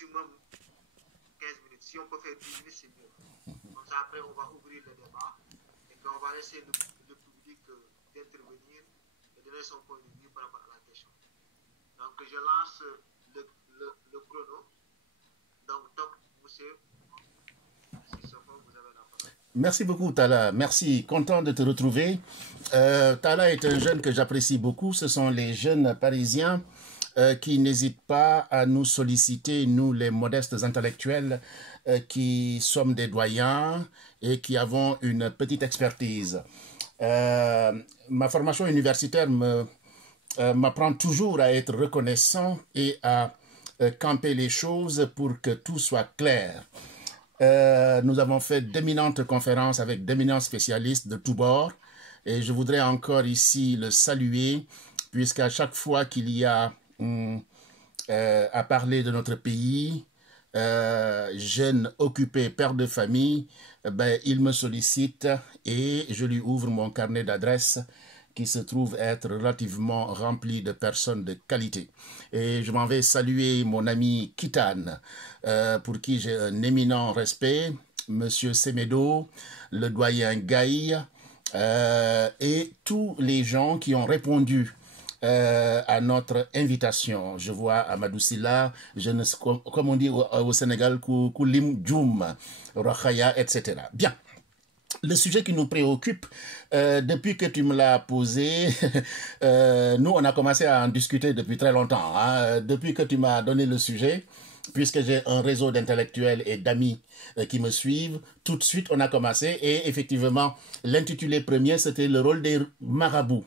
maximum 15 minutes. Si on peut faire 10 minutes, c'est mieux. Comme ça, après, on va ouvrir le débat et puis on va laisser le public d'intervenir et donner son point de vue par rapport à la question. Donc, je lance le chrono. Donc, top, monsieur. Vous avez la parole. Merci beaucoup, Tala. Merci. Content de te retrouver. Tala est un jeune que j'apprécie beaucoup. Ce sont les jeunes parisiens qui n'hésitent pas à nous solliciter, nous les modestes intellectuels qui sommes des doyens et qui avons une petite expertise. Ma formation universitaire m'apprend toujours à être reconnaissant et à camper les choses pour que tout soit clair. Nous avons fait d'éminentes conférences avec d'éminents spécialistes de tous bords et je voudrais encore ici le saluer puisqu'à chaque fois qu'il y a à parler de notre pays, jeune occupé, père de famille, il me sollicite et je lui ouvre mon carnet d'adresses qui se trouve être relativement rempli de personnes de qualité. Et je m'en vais saluer mon ami Kitane, pour qui j'ai un éminent respect, Monsieur Semedo, le doyen Gaï, et tous les gens qui ont répondu à notre invitation. Je vois Amadou Silla, comme on dit au Sénégal, Koulim Djoum, Rakhaya, etc. Bien. Le sujet qui nous préoccupe, depuis que tu me l'as posé, nous on a commencé à en discuter depuis très longtemps. Hein, depuis que tu m'as donné le sujet, puisque j'ai un réseau d'intellectuels et d'amis qui me suivent, tout de suite on a commencé et effectivement l'intitulé premier c'était le rôle des marabouts.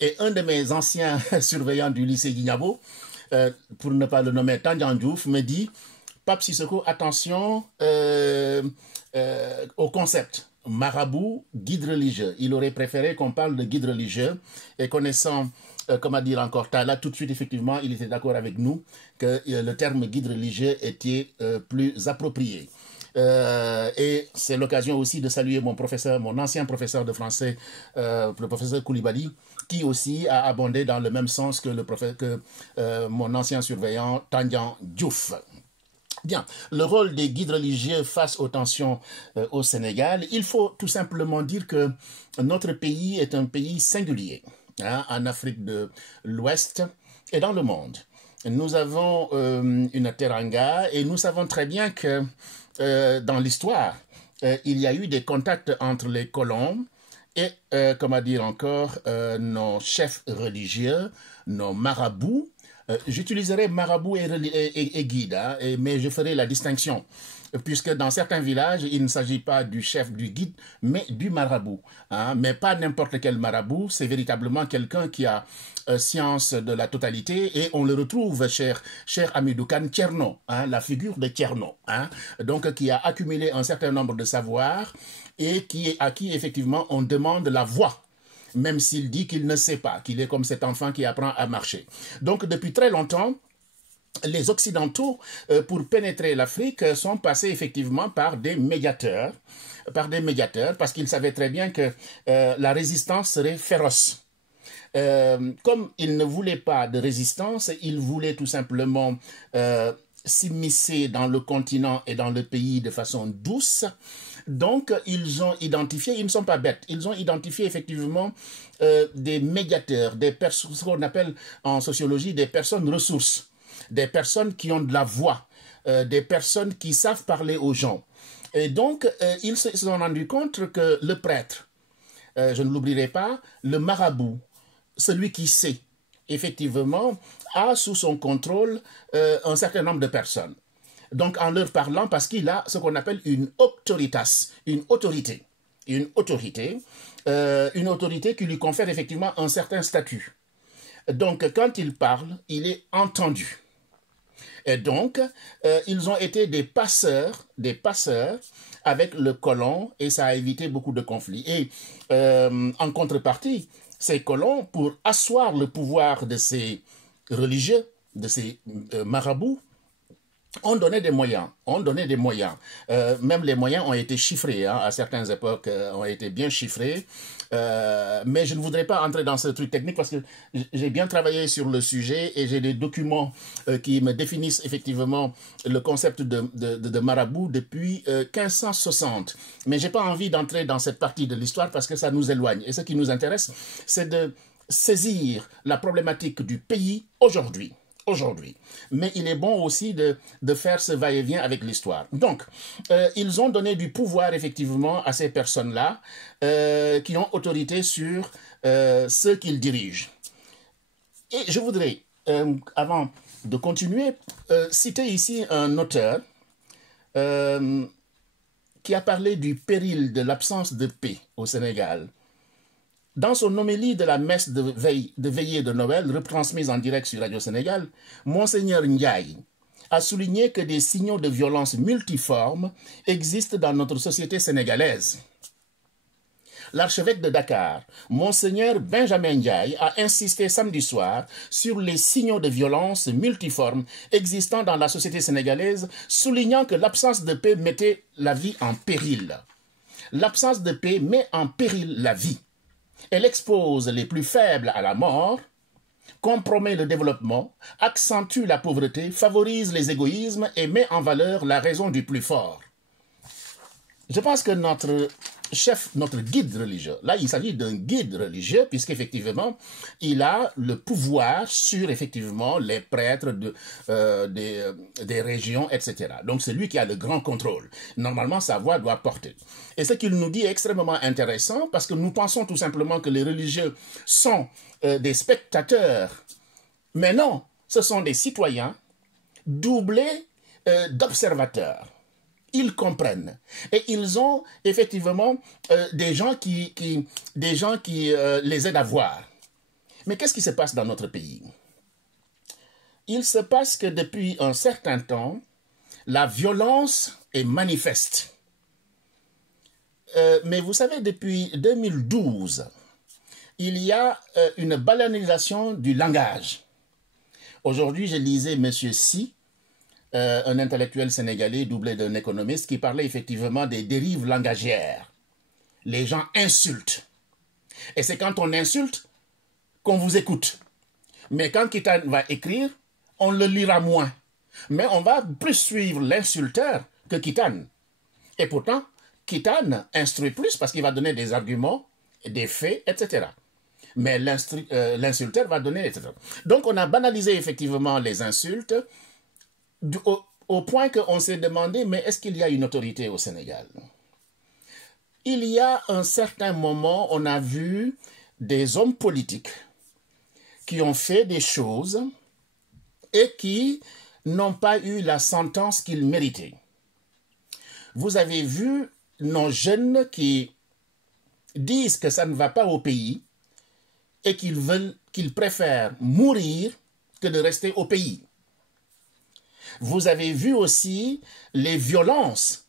Et un de mes anciens surveillants du lycée Guignabo, pour ne pas le nommer Tandian Diouf, me dit « Pape Sissoko, attention au concept. Marabout, guide religieux. » Il aurait préféré qu'on parle de guide religieux. Et connaissant, comment dire encore, Tala, tout de suite, effectivement, il était d'accord avec nous que le terme guide religieux était plus approprié. Et c'est l'occasion aussi de saluer mon professeur, mon ancien professeur de français, le professeur Koulibaly, qui aussi a abondé dans le même sens que, mon ancien surveillant Tandian Diouf. Bien, le rôle des guides religieux face aux tensions au Sénégal, il faut tout simplement dire que notre pays est un pays singulier, hein, en Afrique de l'Ouest et dans le monde. Nous avons une teranga et nous savons très bien que dans l'histoire, il y a eu des contacts entre les colons et, comment dire encore, nos chefs religieux, nos marabouts. J'utiliserai marabout et guide, hein, mais je ferai la distinction, puisque dans certains villages, il ne s'agit pas du chef, du guide, mais du marabout. Hein, mais pas n'importe quel marabout, c'est véritablement quelqu'un qui a science de la totalité, et on le retrouve, cher Hamidou Kane, Tcherno, hein, la figure de Tcherno, hein, donc qui a accumulé un certain nombre de savoirs, et à qui effectivement on demande la voie. Même s'il dit qu'il ne sait pas, qu'il est comme cet enfant qui apprend à marcher. Donc, depuis très longtemps, les Occidentaux, pour pénétrer l'Afrique, sont passés effectivement par des médiateurs, parce qu'ils savaient très bien que la résistance serait féroce. Comme ils ne voulaient pas de résistance, ils voulaient tout simplement s'immiscer dans le continent et dans le pays de façon douce. Donc, ils ont identifié, ils ne sont pas bêtes, ils ont identifié effectivement des médiateurs, ce qu'on appelle en sociologie des personnes ressources, des personnes qui ont de la voix, des personnes qui savent parler aux gens. Et donc, ils se sont rendus compte que le prêtre, je ne l'oublierai pas, le marabout, celui qui sait, effectivement, a sous son contrôle un certain nombre de personnes. Donc, en leur parlant, parce qu'il a ce qu'on appelle une auctoritas, une autorité qui lui confère effectivement un certain statut. Donc, quand il parle, il est entendu. Et donc, ils ont été des passeurs avec le colon, et ça a évité beaucoup de conflits. Et en contrepartie, ces colons, pour asseoir le pouvoir de ces religieux, de ces marabouts, On donnait des moyens, même les moyens ont été chiffrés, hein, à certaines époques ont été bien chiffrés, mais je ne voudrais pas entrer dans ce truc technique parce que j'ai bien travaillé sur le sujet et j'ai des documents qui me définissent effectivement le concept de marabout depuis 1560. Mais j'ai pas envie d'entrer dans cette partie de l'histoire parce que ça nous éloigne. Et ce qui nous intéresse, c'est de saisir la problématique du pays aujourd'hui. Mais il est bon aussi de faire ce va-et-vient avec l'histoire. Donc, ils ont donné du pouvoir effectivement à ces personnes-là qui ont autorité sur ceux qu'ils dirigent. Et je voudrais, avant de continuer, citer ici un auteur qui a parlé du péril de l'absence de paix au Sénégal. Dans son homélie de la messe de veillée de Noël, retransmise en direct sur Radio Sénégal, Monseigneur Ndiaye a souligné que des signaux de violence multiformes existent dans notre société sénégalaise. L'archevêque de Dakar, Monseigneur Benjamin Ndiaye, a insisté samedi soir sur les signaux de violence multiformes existant dans la société sénégalaise, soulignant que l'absence de paix mettait la vie en péril. L'absence de paix met en péril la vie. Elle expose les plus faibles à la mort, compromet le développement, accentue la pauvreté, favorise les égoïsmes et met en valeur la raison du plus fort. Je pense que notre guide religieux, là il s'agit d'un guide religieux puisqu'effectivement il a le pouvoir sur effectivement les prêtres des régions, etc. Donc c'est lui qui a le grand contrôle. Normalement sa voix doit porter. Et ce qu'il nous dit est extrêmement intéressant parce que nous pensons tout simplement que les religieux sont des spectateurs. Mais non, ce sont des citoyens doublés d'observateurs. Ils comprennent. Et ils ont effectivement des gens qui les aident à voir. Mais qu'est-ce qui se passe dans notre pays? Il se passe que depuis un certain temps, la violence est manifeste. Mais vous savez, depuis 2012, il y a une banalisation du langage. Aujourd'hui, je lisais M. Sy, un intellectuel sénégalais doublé d'un économiste qui parlait effectivement des dérives langagières. Les gens insultent. Et c'est quand on insulte qu'on vous écoute. Mais quand Kitane va écrire, on le lira moins. Mais on va plus suivre l'insulteur que Kitane. Et pourtant, Kitane instruit plus parce qu'il va donner des arguments, des faits, etc. Mais l'insulteur va donner, etc. Donc on a banalisé effectivement les insultes au point qu'on s'est demandé, mais est-ce qu'il y a une autorité au Sénégal? Il y a un certain moment, on a vu des hommes politiques qui ont fait des choses et qui n'ont pas eu la sentence qu'ils méritaient. Vous avez vu nos jeunes qui disent que ça ne va pas au pays et qu'ils préfèrent mourir que de rester au pays. Vous avez vu aussi les violences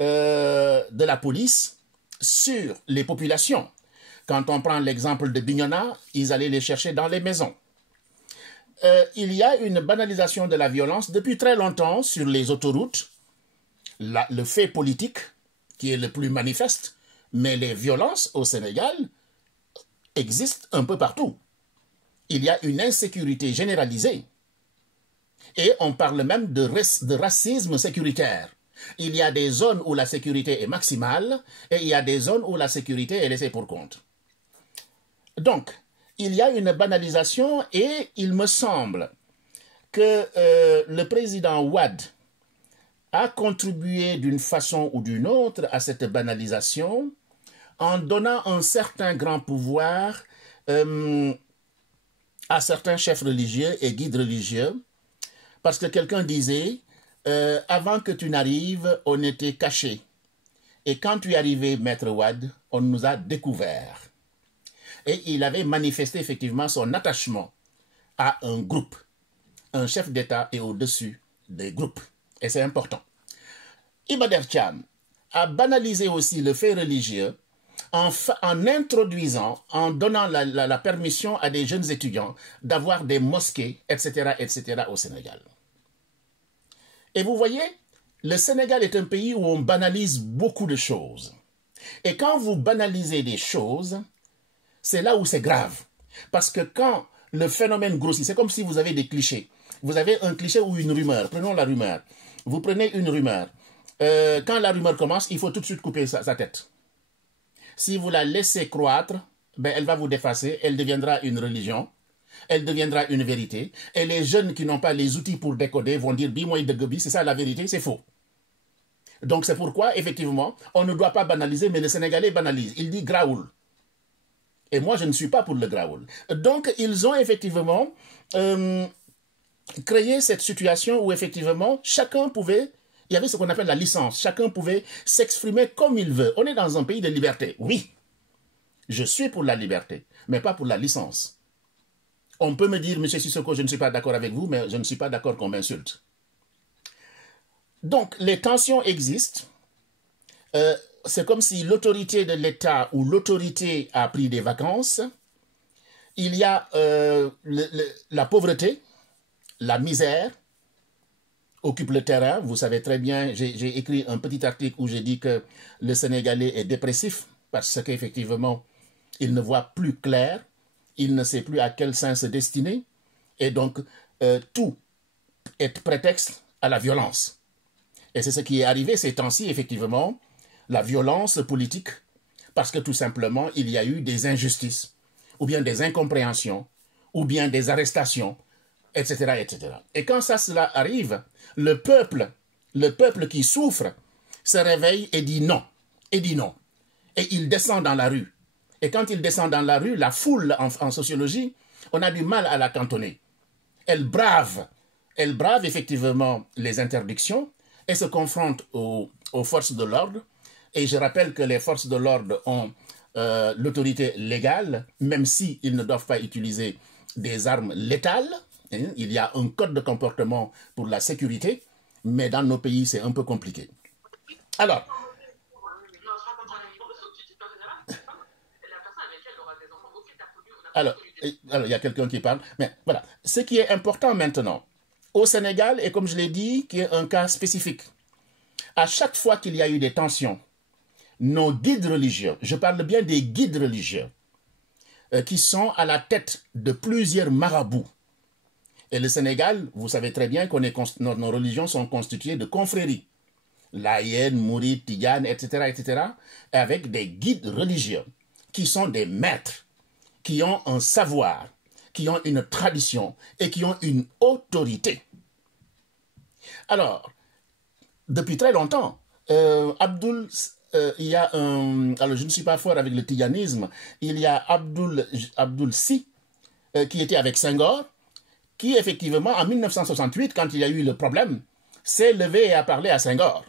de la police sur les populations. Quand on prend l'exemple de Bignona, ils allaient les chercher dans les maisons. Il y a une banalisation de la violence depuis très longtemps sur les autoroutes. Le fait politique qui est le plus manifeste, mais les violences au Sénégal existent un peu partout. Il y a une insécurité généralisée. Et on parle même de racisme sécuritaire. Il y a des zones où la sécurité est maximale et il y a des zones où la sécurité est laissée pour compte. Donc, il y a une banalisation et il me semble que le président Wade a contribué d'une façon ou d'une autre à cette banalisation en donnant un certain grand pouvoir à certains chefs religieux et guides religieux. Parce que quelqu'un disait, avant que tu n'arrives, on était cachés. Et quand tu es arrivé, Maître Wade, on nous a découverts. Et il avait manifesté effectivement son attachement à un groupe. Un chef d'État est au-dessus des groupes. Et c'est important. Iba Der Thiam a banalisé aussi le fait religieux en introduisant, en donnant la permission à des jeunes étudiants d'avoir des mosquées, etc., etc. au Sénégal. Et vous voyez, le Sénégal est un pays où on banalise beaucoup de choses. Et quand vous banalisez des choses, c'est là où c'est grave. Parce que quand le phénomène grossit, c'est comme si vous avez des clichés. Vous avez un cliché ou une rumeur. Prenons la rumeur. Vous prenez une rumeur. Quand la rumeur commence, il faut tout de suite couper sa tête. Si vous la laissez croître, ben, elle va vous défacer, elle deviendra une religion, elle deviendra une vérité. Et les jeunes qui n'ont pas les outils pour décoder vont dire « Bi moi de Gobi, c'est ça la vérité, c'est faux ». Donc c'est pourquoi, effectivement, on ne doit pas banaliser, mais le Sénégalais banalise. Il dit Graoul. Et moi, je ne suis pas pour le Graoul. Donc, ils ont effectivement créé cette situation où, effectivement, chacun pouvait, il y avait ce qu'on appelle la licence, chacun pouvait s'exprimer comme il veut. On est dans un pays de liberté. Oui, je suis pour la liberté, mais pas pour la licence. On peut me dire, Monsieur Sissoko, je ne suis pas d'accord avec vous, mais je ne suis pas d'accord qu'on m'insulte. Donc, les tensions existent. C'est comme si l'autorité de l'État ou l'autorité a pris des vacances. Il y a la pauvreté, la misère occupe le terrain. Vous savez très bien, j'ai écrit un petit article où j'ai dit que le Sénégalais est dépressif parce qu'effectivement, il ne voit plus clair, il ne sait plus à quel sens se destiner. Et donc, tout est prétexte à la violence. Et c'est ce qui est arrivé ces temps-ci, effectivement, la violence politique, parce que tout simplement, il y a eu des injustices, ou bien des incompréhensions, ou bien des arrestations, etc., etc. Et quand cela arrive, le peuple qui souffre se réveille et dit non, et dit non. Et il descend dans la rue. Et quand il descend dans la rue, la foule en sociologie, on a du mal à la cantonner. Elle brave effectivement les interdictions, et se confrontent aux forces de l'ordre. Et je rappelle que les forces de l'ordre ont l'autorité légale, même s'ils ne doivent pas utiliser des armes létales. Il y a un code de comportement pour la sécurité, mais dans nos pays, c'est un peu compliqué. Alors, il y a quelqu'un qui parle. Mais voilà, ce qui est important maintenant, au Sénégal, et comme je l'ai dit, qui est un cas spécifique, à chaque fois qu'il y a eu des tensions, nos guides religieux, je parle bien des guides religieux, qui sont à la tête de plusieurs marabouts. Et le Sénégal, vous savez très bien que nos religions sont constituées de confréries, laïennes, mourides, tiganes, etc., etc., avec des guides religieux, qui sont des maîtres, qui ont un savoir, qui ont une tradition et qui ont une autorité. Alors, depuis très longtemps, il y a alors je ne suis pas fort avec le tiganisme, il y a Abdoul Si, qui était avec Senghor, qui effectivement, en 1968, quand il y a eu le problème, s'est levé et a parlé à Senghor.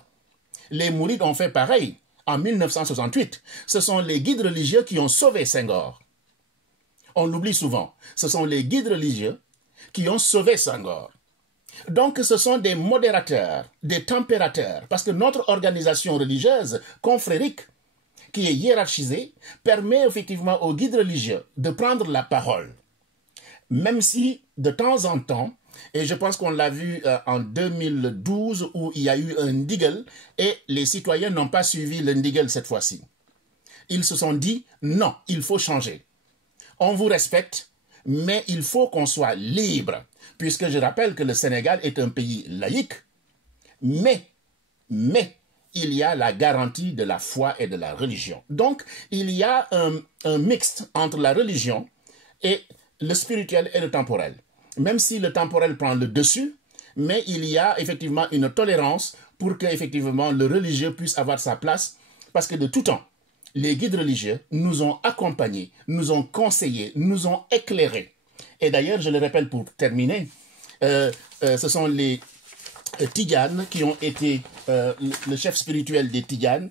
Les mourides ont fait pareil en 1968. Ce sont les guides religieux qui ont sauvé Senghor. On l'oublie souvent. Ce sont les guides religieux qui ont sauvé Senghor. Donc, ce sont des modérateurs, des températeurs, parce que notre organisation religieuse, confrérique, qui est hiérarchisée, permet effectivement aux guides religieux de prendre la parole. Même si, de temps en temps, et je pense qu'on l'a vu en 2012, où il y a eu un ndigel, et les citoyens n'ont pas suivi le ndigel cette fois-ci. Ils se sont dit, non, il faut changer. On vous respecte, mais il faut qu'on soit libre, puisque je rappelle que le Sénégal est un pays laïque, mais il y a la garantie de la foi et de la religion. Donc, il y a un mixte entre la religion et le spirituel et le temporel. Même si le temporel prend le dessus, mais il y a effectivement une tolérance pour que effectivement le religieux puisse avoir sa place, parce que de tout temps, les guides religieux nous ont accompagnés, nous ont conseillés, nous ont éclairés. Et d'ailleurs, je le rappelle pour terminer, ce sont les Tiganes qui ont été le chef spirituel des Tiganes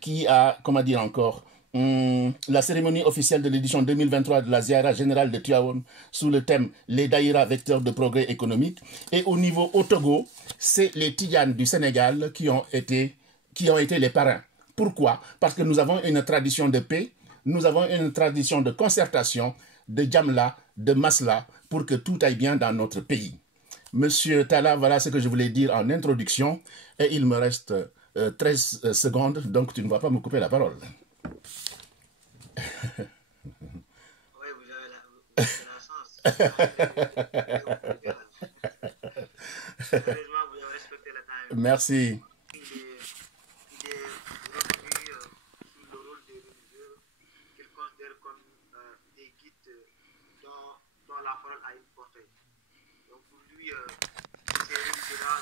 qui a, comment dire encore, la cérémonie officielle de l'édition 2023 de la Ziara générale de Tivaouane sous le thème « Les Daïra vecteurs de progrès économique ». Et au niveau au Togo, c'est les Tiganes du Sénégal qui ont été les parrains. Pourquoi? Parce que nous avons une tradition de paix, nous avons une tradition de concertation, de djamla, de masla, pour que tout aille bien dans notre pays. Monsieur Talla, voilà ce que je voulais dire en introduction. Et il me reste 13 secondes, donc tu ne vas pas me couper la parole. Oui, vous avez la chance. Heureusement, vous avez respecté le timing. Merci. Il est revenu sur le rôle des religieux qu'il considère comme des guides dont la parole a une portée. Donc pour lui, ces religieux-là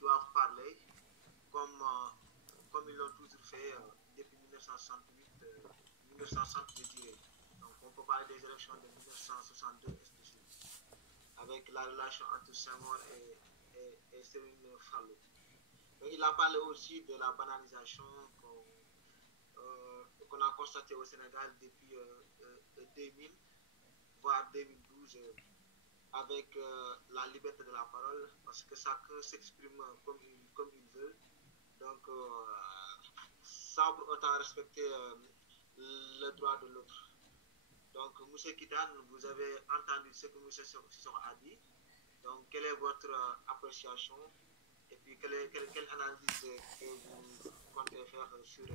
doivent parler comme ils l'ont toujours fait depuis 1968, 1960, je dirais. Donc on peut parler des élections de 1962, ainsi de suite, avec la relation entre Senghor et Serigne Fallou. Il a parlé aussi de la banalisation qu'on a constatée au Sénégal depuis 2000, voire 2012, avec la liberté de la parole, parce que chacun s'exprime comme il veut. Donc, sans pour autant respecter le droit de l'autre. Donc, M. Kitan, vous avez entendu ce que M. Sissoko a dit. Donc, quelle est votre appréciation et puis quelle analyse que vous comptez faire sur